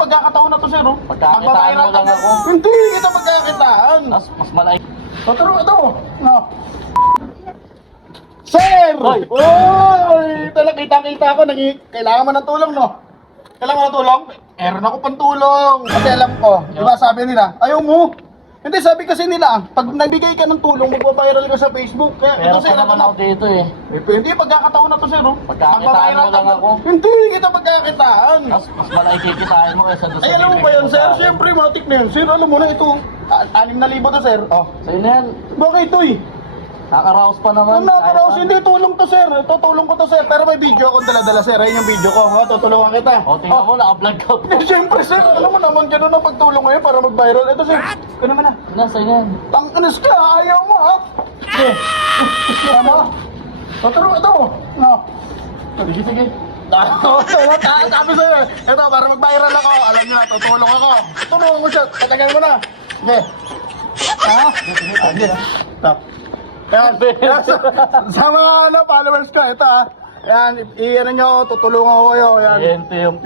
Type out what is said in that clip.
pagkakataon na to, sir, oh. Pagkakitaan mo lang ako. Hindi kita pagkakitaan. Mas malaki. O, pero ito, no. Sir! Hoy! Oy! Talagang kita-kita ako, kailangan mo ng tulong, no? Kailangan mo ng tulong? Meron ako pang tulong. Kasi alam ko, di ba sabi nila, ayaw mo. Hindi, sabi kasi nila, pag nagbigay ka ng tulong, magpapiral ka sa Facebook. Kaya Pero ito, sir, pa naman ako dito eh. Hindi, pagkakataon na to, sir, oh. Pagkakitaan mo lang ako. Hindi kita pagkakitaan. Mas malaki kikitain mo kaysa doon sa Ay, alam mo ba yun, sir? Siyempre, matik na yun. Sir, alam mo na ito. 6,000 to, sir. Oh. Sa'yo na yan. Bakit ito eh? Nakaraos pa naman. Nakakaraos, hindi tulong to, sir. Tutulong ko to, sir. Pero may video akong dala-dala, sir. Ayun yung video ko. Tutulungan kita. O, tingnan mo, naka-vlog ka pa. Siyempre, sir. Alam mo naman, gano'n ang pagtulong ngayon para mag-viral. Ito, sir. Ano naman na? Sa'yo na yan. Tangkanas ka, ayaw mo, ha? Sige. Ano? Tutulong ito. No. Sige, sige. Sabi sa'yo, ito, para mag-viral ako. Alam niyo na, tutulong ako. Tulungan ko siya. Tatagal mo na. Sige. Ha? Sige. Ito. Yan, sa mga followers ko, ito ha. Yan, i-ano nyo, tutulungan ko kayo. Yan. Siyempre yung...